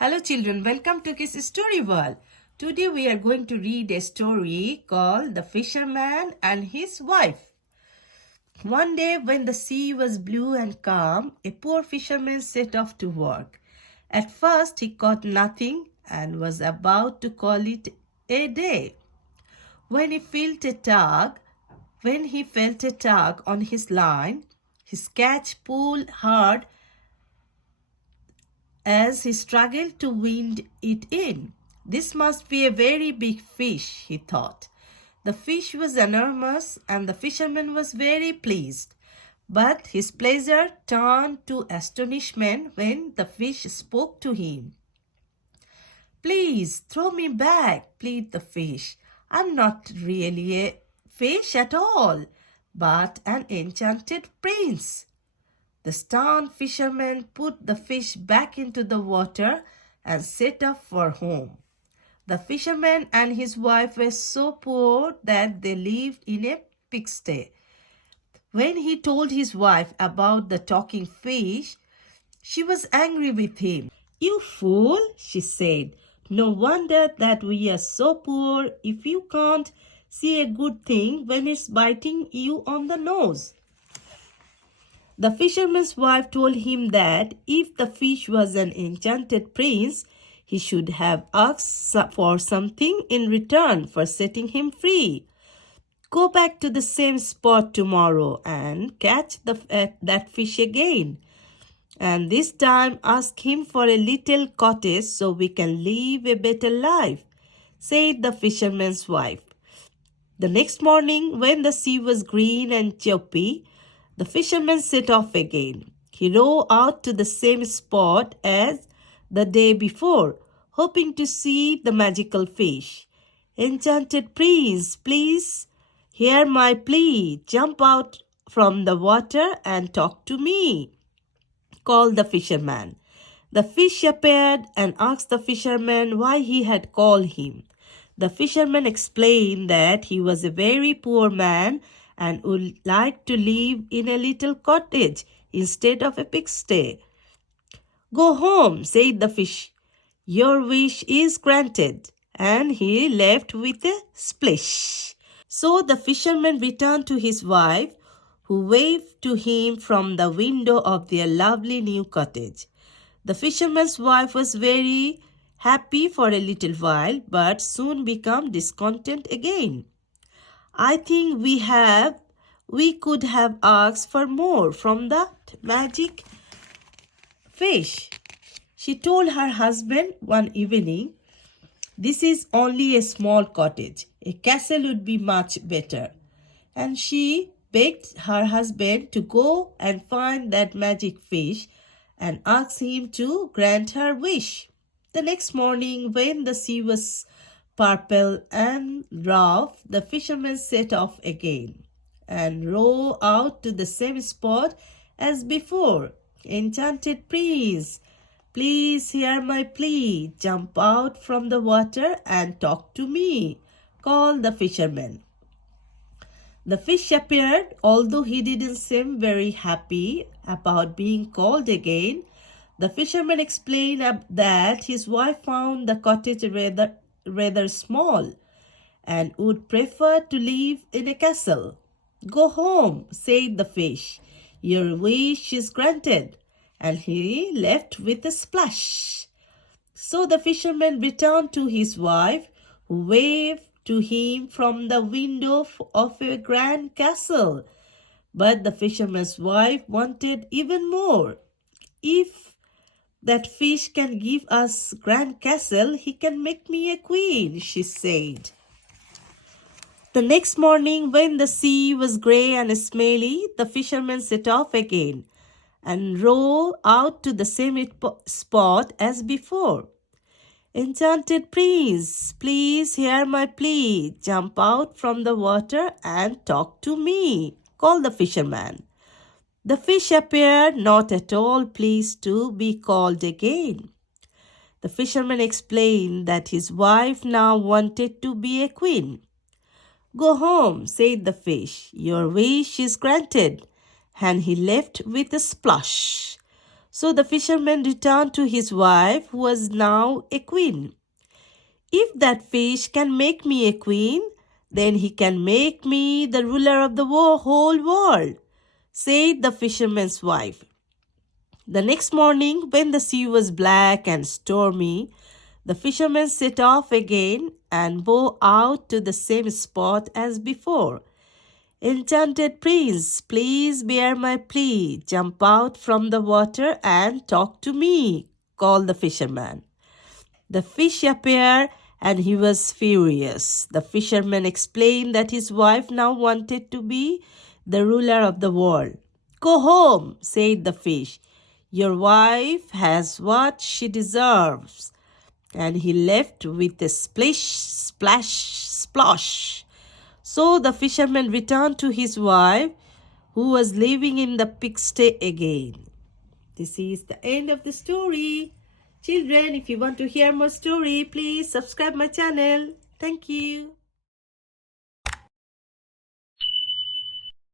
Hello children, welcome to Kids Story World. Today we are going to read a story called The Fisherman and His Wife. One day when the sea was blue and calm, a poor fisherman set off to work. At first he caught nothing and was about to call it a day. When he felt a tug on his line, his catch pulled hard as he struggled to wind it in. This must be a very big fish, he thought. The fish was enormous and the fisherman was very pleased. But his pleasure turned to astonishment when the fish spoke to him. "Please throw me back," pleaded the fish. "I'm not really a fish at all, but an enchanted prince." The stern fisherman put the fish back into the water and set off for home. The fisherman and his wife were so poor that they lived in a pigsty. When he told his wife about the talking fish, she was angry with him. "You fool," she said. "No wonder that we are so poor if you can't see a good thing when it's biting you on the nose." The fisherman's wife told him that if the fish was an enchanted prince, he should have asked for something in return for setting him free. "Go back to the same spot tomorrow and catch that fish again. And this time ask him for a little cottage so we can live a better life," said the fisherman's wife. The next morning, when the sea was green and choppy, the fisherman set off again. He rowed out to the same spot as the day before, hoping to see the magical fish. "Enchanted prince, please hear my plea. Jump out from the water and talk to me," called the fisherman. The fish appeared and asked the fisherman why he had called him. The fisherman explained that he was a very poor man and would like to live in a little cottage instead of a pigsty. "Go home," said the fish. "Your wish is granted." And he left with a splish. So the fisherman returned to his wife, who waved to him from the window of their lovely new cottage. The fisherman's wife was very happy for a little while, but soon became discontent again. "I think we could have asked for more from that magic fish," she told her husband one evening. "This is only a small cottage. A castle would be much better." And she begged her husband to go and find that magic fish and ask him to grant her wish. The next morning, when the sea was purple and rough, the fisherman set off again and rowed out to the same spot as before. "Enchanted prince, please hear my plea. Jump out from the water and talk to me," called the fisherman. The fish appeared, although he didn't seem very happy about being called again. The fisherman explained that his wife found the cottage rather small and would prefer to live in a castle. "Go home," said the fish. "Your wish is granted." And he left with a splash. So the fisherman returned to his wife, who waved to him from the window of a grand castle. But the fisherman's wife wanted even more. "If that fish can give us grand castle, he can make me a queen," she said. The next morning, when the sea was grey and smelly, the fisherman set off again and rowed out to the same spot as before. "Enchanted prince, please hear my plea. Jump out from the water and talk to me," called the fisherman. The fish appeared, not at all pleased to be called again. The fisherman explained that his wife now wanted to be a queen. "Go home," said the fish. "Your wish is granted." And he left with a splash. So the fisherman returned to his wife, who was now a queen. If that fish can make me a queen, then he can make me the ruler of the whole world, said the fisherman's wife. The next morning, when the sea was black and stormy, the fisherman set off again and bowed out to the same spot as before. Enchanted prince, please bear my plea. Jump out from the water and talk to me, called the fisherman. The fish appeared and he was furious. The fisherman explained that his wife now wanted to be the ruler of the world. Go home, said the fish. Your wife has what she deserves. And he left with a splish, splash, splosh. So the fisherman returned to his wife, who was living in the pigsty again. This is the end of the story. Children, if you want to hear more story, please subscribe my channel. Thank you.